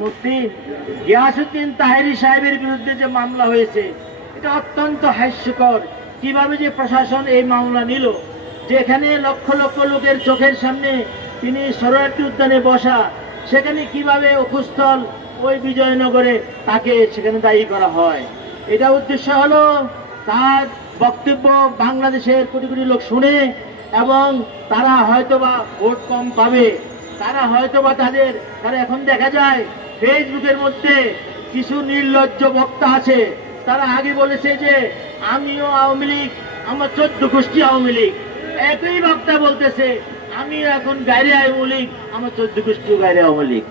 মুফতি গিয়াসউদ্দিন তাহেরি সাহেবের বিরুদ্ধে যে মামলা হয়েছে, এটা অত্যন্ত হাস্যকর। কিভাবে যে প্রশাসন এই মামলা নিল, যেখানে লক্ষ লক্ষ লোকের চোখের সামনে তিনি শরণার্থী উদ্যানে বসা, সেখানে কিভাবে অকুস্থল ওই বিজয়নগরে তাকে সেখানে দায়ী করা হয়। এটা উদ্দেশ্য হলো তার বক্তব্য বাংলাদেশের কোটি কোটি লোক শুনে, এবং তারা হয়তোবা ভোট কম পাবে, তারা হয়তোবা তারা এখন দেখা যায় ফেসবুকের মধ্যে কিছু নির্লজ্জ বক্তা আছে, তারা আগে বলেছে যে আমিও আওয়ামী লীগ, আমার 14 গোষ্ঠী আওয়ামী লীগ। একই বক্তা বলতেছে আমিও এখন গাইরে আওয়ামী লীগ, আমার 14 গোষ্ঠীও গাইরে আওয়ামী লীগ।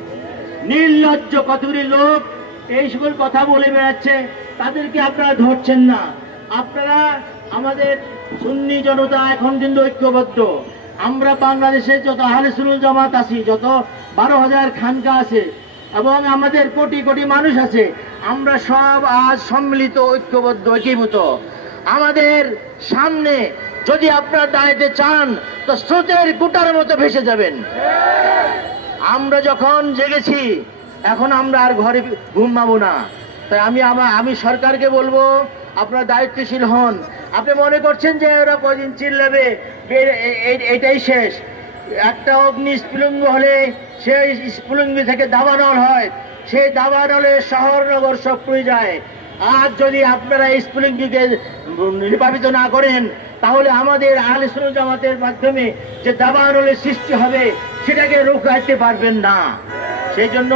নির্লজ্জ কতগুলি লোক এই সকল কথা বলে বেড়াচ্ছে, তাদেরকে আপনারা ধরছেন না। আপনারা, আমাদের সুন্নি জনতা এখন কিন্তু ঐক্যবদ্ধ। আমরা বাংলাদেশে যত আহলে সুন্নাত জামাত আছি, যত 12,000 খানকা আছে এবং আমাদের কোটি কোটি মানুষ আছে, আমরা সব আজ সম্মিলিত, ঐক্যবদ্ধ, একীভূত। আমাদের সামনে যদি আপনারা দাঁড়াতে চান তো স্রোতের গুটার মতো ভেসে যাবেন। আমরা যখন জেগেছি, এখন আমরা আর ঘরে ঘুমাবো না। তাই আমি সরকারকে বলবো, আপনারা দায়িত্বশীল হন। আপনি মনে করছেন যে ওরা কদিন চিল্লাবে, এটাই শেষ? একটা অগ্নি স্ফুলিঙ্গ হলে সেই স্ফুলিঙ্গ থেকে দাবানল হয়, সেই দাবানলে শহর নগর সব পুড়ে যায়। আর যদি আপনারা এই স্ফুলিঙ্গকে নির্বাপিত না করেন, তাহলে আমাদের আহলে সুন্নাত জামাতের মাধ্যমে যে দাবানলের সৃষ্টি হবে, সেটাকে রুখাইতে পারবেন না। সেই জন্য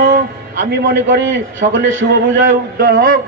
আমি মনে করি সকলের শুভ বিজয় উদ্যোগ হোক।